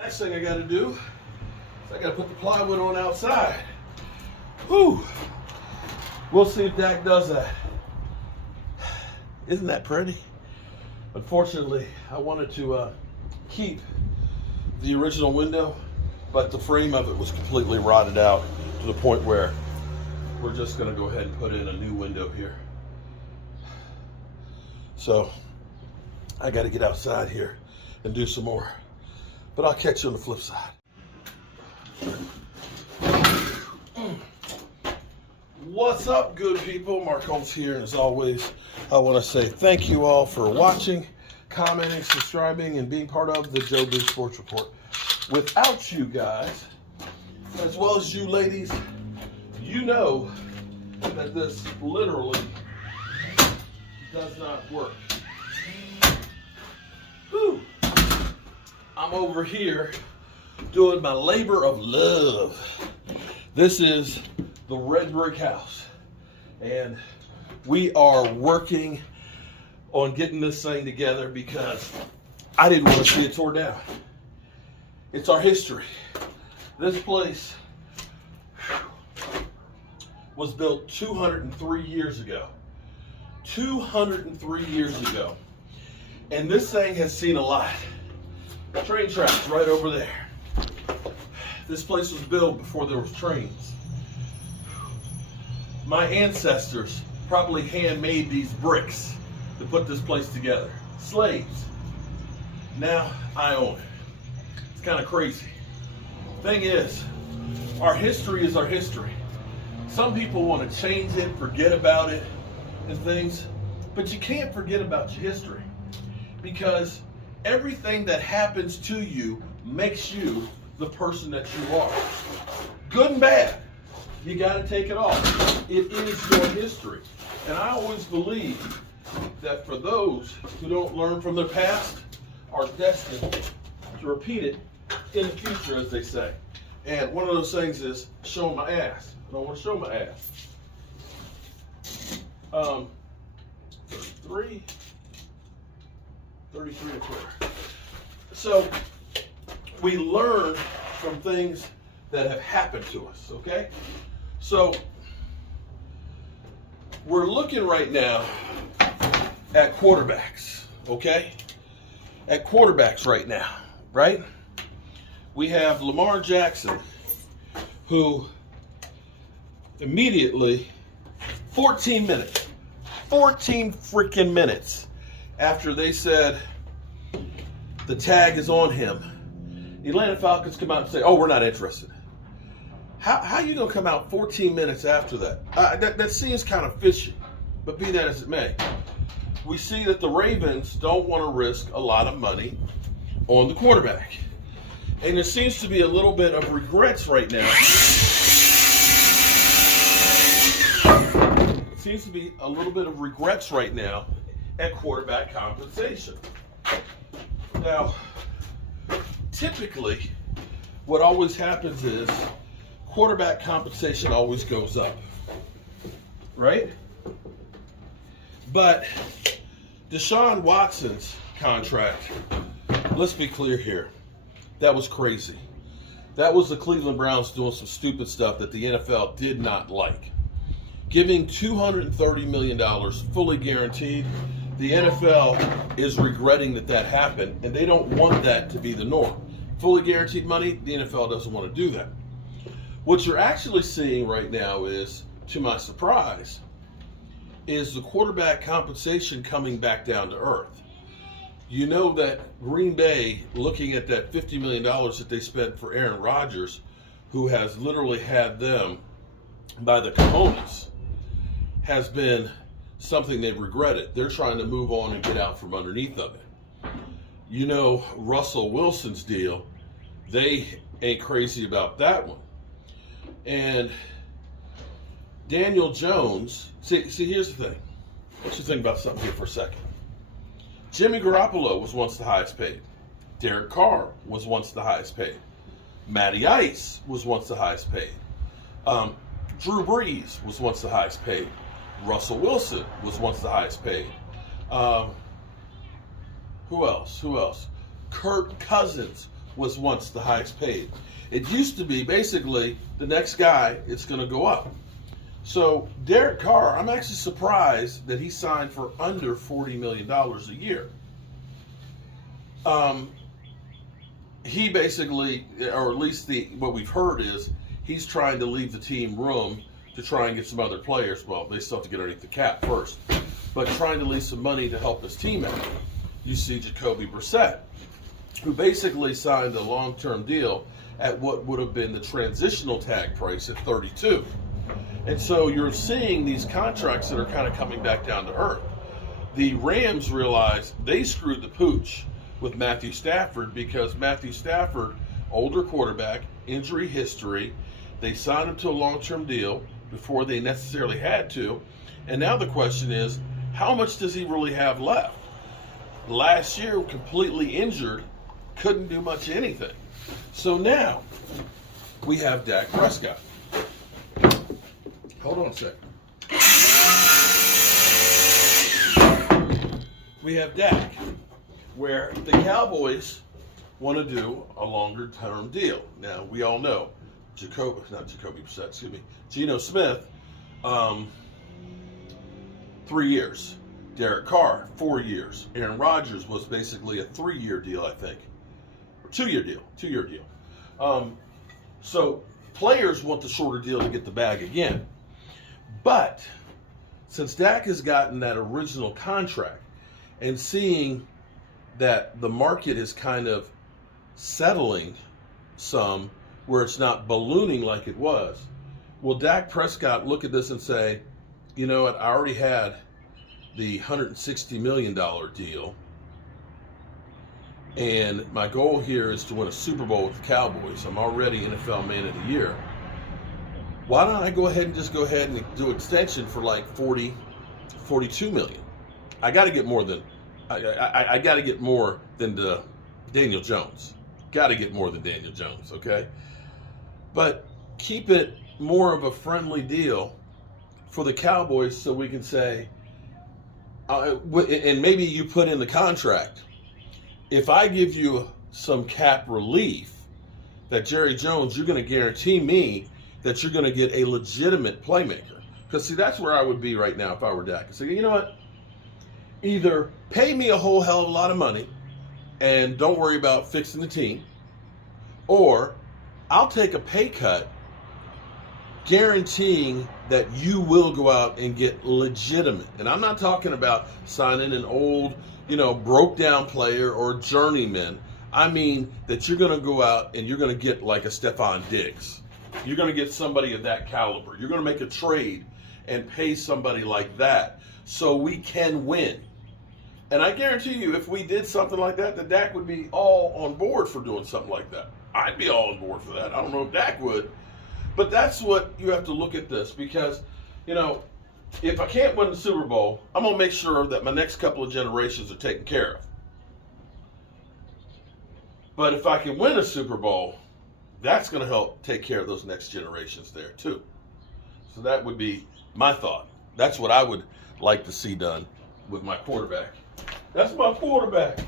Next thing I got to do is I got to put the plywood on outside. Whew. We'll see if Dak does that. Isn't that pretty? Unfortunately, I wanted to keep the original window, but the frame of it was completely rotted out to the point where we're just going to go ahead and put in a new window here. So I got to get outside here and do some more. But I'll catch you on the flip side. What's up, good people? Mark Holmes here, and as always, I want to say thank you all for watching, commenting, subscribing, and being part of the Joe Boo Sports Report. Without you guys, as well as you ladies, you know that this literally does not work. Whew. I'm over here doing my labor of love. This is the red brick house, and we are working on getting this thing together because I didn't want to see it tore down. It's our history. This place was built 203 years ago. 203 years ago. And this thing has seen a lot. Train tracks right over there. This place was built before there was trains. My ancestors probably handmade these bricks to put this place together. Slaves. Now I own it. It's kind of crazy. Thing is, our history is our history. Some people want to change it, forget about it, and things, but you can't forget about your history, because everything that happens to you makes you the person that you are. Good and bad. You got to take it all. It is your history. And I always believe that for those who don't learn from their past are destined to repeat it in the future, as they say. And one of those things is showing my ass. I don't want to show my ass. 33 and 4. So we learn from things that have happened to us, okay? So we're looking right now at quarterbacks, okay? At quarterbacks right now, right? We have Lamar Jackson, who immediately, 14 freaking minutes after they said the tag is on him, the Atlanta Falcons come out and say, oh, we're not interested. How are you going to come out 14 minutes after that? That seems kind of fishy, but be that as it may. We see that the Ravens don't want to risk a lot of money on the quarterback. And there seems to be a little bit of regrets right now. It seems to be a little bit of regrets right now at quarterback compensation. Now, typically, what always happens is quarterback compensation always goes up, right? But Deshaun Watson's contract, let's be clear here, that was crazy. That was the Cleveland Browns doing some stupid stuff that the NFL did not like. Giving $230 million fully guaranteed, the NFL is regretting that happened, and they don't want that to be the norm. Fully guaranteed money, the NFL doesn't want to do that. What you're actually seeing right now is, to my surprise, is the quarterback compensation coming back down to earth. You know that Green Bay, looking at that $50 million that they spent for Aaron Rodgers, who has literally had them by the cojones, has been something they've regretted. They're trying to move on and get out from underneath of it. You know, Russell Wilson's deal, they ain't crazy about that one. And Daniel Jones, see, here's the thing. What you think about something here for a second? Jimmy Garoppolo was once the highest paid. Derek Carr was once the highest paid. Matty Ice was once the highest paid. Drew Brees was once the highest paid. Russell Wilson was once the highest paid. Who else? Kirk Cousins was once the highest paid. It used to be basically the next guy, it's going to go up. So Derek Carr, I'm actually surprised that he signed for under $40 million a year. He basically, or at least what we've heard is, he's trying to leave the team room to try and get some other players. Well, they still have to get underneath the cap first, but trying to leave some money to help his team out. You see Jacoby Brissett, who basically signed a long-term deal at what would have been the transitional tag price at 32. And so you're seeing these contracts that are kind of coming back down to earth. The Rams realized they screwed the pooch with Matthew Stafford because Matthew Stafford, older quarterback, injury history, they signed him to a long-term deal before they necessarily had to. And now the question is, how much does he really have left? Last year, completely injured, couldn't do much anything. So now we have Dak Prescott. Hold on a second. We have Dak, where the Cowboys want to do a longer-term deal. Now, we all know Geno Smith, 3 years. Derek Carr, 4 years. Aaron Rodgers was basically a 3-year deal, I think. Or 2-year deal. So players want the shorter deal to get the bag again. But since Dak has gotten that original contract and seeing that the market is kind of settling some where it's not ballooning like it was, will Dak Prescott look at this and say, you know what, I already had the $160 million deal, and my goal here is to win a Super Bowl with the Cowboys. I'm already NFL Man of the Year. Why don't I go ahead and do extension for like 40, 42 million? I got to get more than I got to get more than Daniel Jones. Got to get more than Daniel Jones, okay? But keep it more of a friendly deal for the Cowboys so we can say, and maybe you put in the contract, if I give you some cap relief, that Jerry Jones, you're going to guarantee me that you're going to get a legitimate playmaker. Because, see, that's where I would be right now if I were Dak. I say, you know what? Either pay me a whole hell of a lot of money and don't worry about fixing the team, or I'll take a pay cut guaranteeing that you will go out and get legitimate. And I'm not talking about signing an old, broke down player or journeyman. I mean that you're going to go out and you're going to get like a Stephon Diggs. You're going to get somebody of that caliber. You're going to make a trade and pay somebody like that so we can win. And I guarantee you, if we did something like that, that Dak would be all on board for doing something like that. I'd be all on board for that. I don't know if Dak would. But that's what you have to look at this, because, if I can't win the Super Bowl, I'm going to make sure that my next couple of generations are taken care of. But if I can win a Super Bowl, that's going to help take care of those next generations there too. So that would be my thought. That's what I would like to see done with my quarterback. That's my quarterback.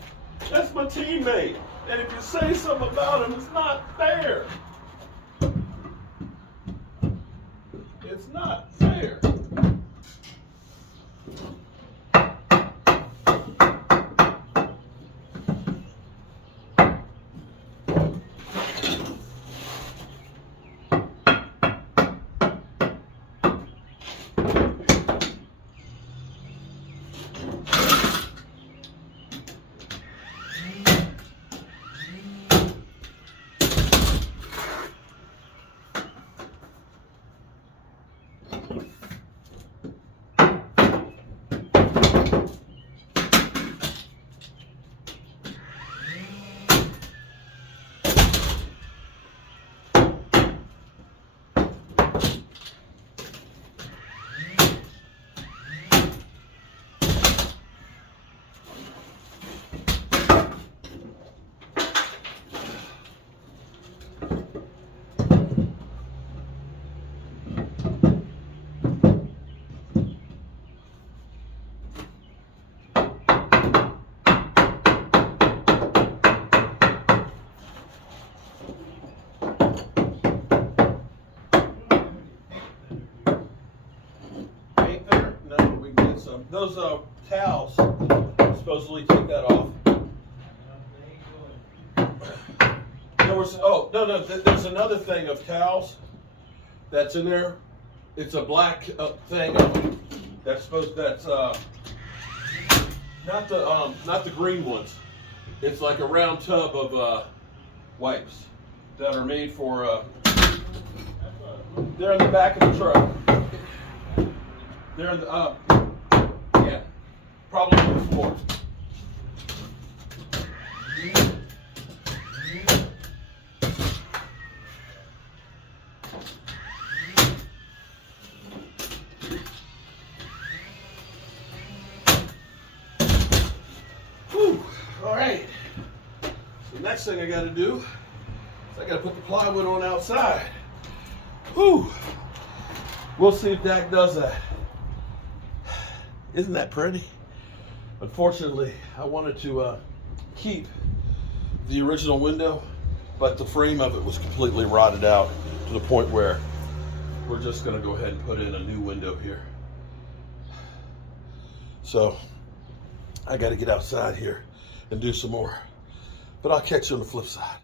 That's my teammate. And if you say something about him, it's not fair. It's not fair. we can get some. Those towels, supposedly take that off. There was, oh, no, there's another thing of towels that's in there. It's a black thing that's not the green ones. It's like a round tub of wipes that are made for, they're in the back of the truck. They're in the, yeah, probably on the floor. Whew, all right. The next thing I got to do is I got to put the plywood on outside. Whew. We'll see if Dak does that. Isn't that pretty? Unfortunately, I wanted to keep the original window, but the frame of it was completely rotted out to the point where we're just going to go ahead and put in a new window here. So I got to get outside here and do some more, but I'll catch you on the flip side.